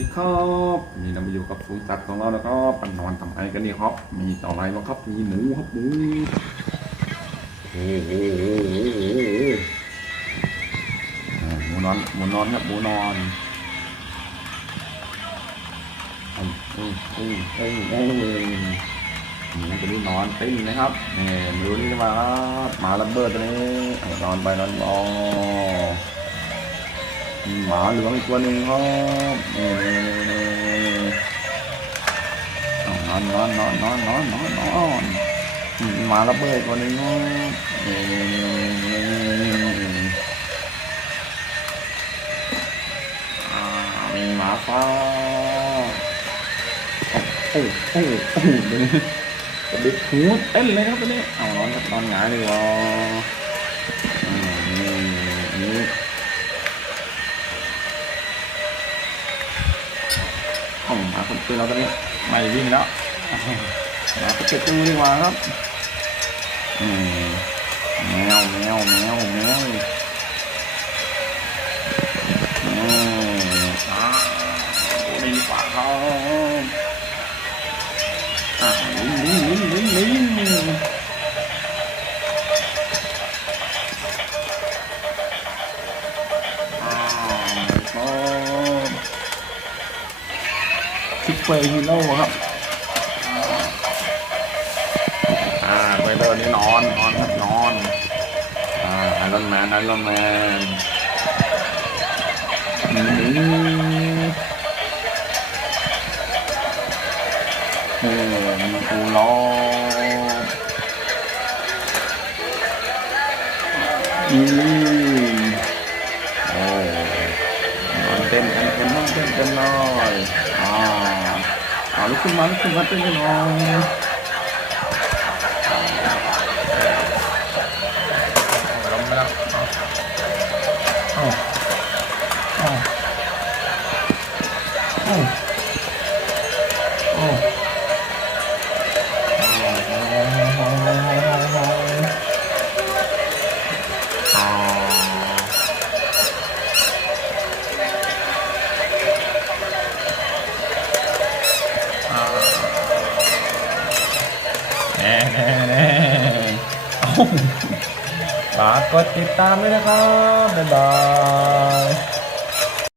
ดีครับมีนำมาอยู่กับฟูงสัตว์ของเราแล้วก็ปันนอนทำไอกันนี่ครับ มีต่ออะไรบ้างครับมีหมูครับหมูโอ้โหหมูนอนหมูนอนครับหมูนอนอืมอืมอืมอืมอืมหมูตัวนี้นอนติ้งนะครับเนี่มาดูนี่มาครัมาระเบิดตัวนี้นอนไปนอนรอมี หมาเหลืองอีกตัวหนึ่งครับนี่นี่นี่นี่เอานอนนอนนอนนอนนอนนอนนอนหมาระเบิดตัวหนึ่งครับนี่นี่นี่นี่นี่อ่ามีหมาฟ้าโอ้โอ้โอ้ตัวนี้กระดิกหัวเต้นเลยครับตัวนี้เอานอนนอนหงายเลยวะนี่นี่ ผมคนตื่นเราตอนนี้ไม่วิ่งแล้วมาเก็บตู้ดีกว่าครับแมวแมวแมวแมวอืมอ่าดูนี่ดีกว่าครับอ่าลิ้นลิ้นลิ้นลิ้น ซุปเปอร์ฮีโร่ครับอ่าไปเดินนี่นอนนอนครับนอนอ่าไอรอนแมนไอรอนแมนนี่โอ้มีปูล้ออืมโอ้นอนเต้นเต้นเต้นนอนเต้นเต้นเลยอ่า อ่าลุกขึ้นมา แน่แน่แน่ฝากกดติดตามด้วยนะครับ บ๊ายบาย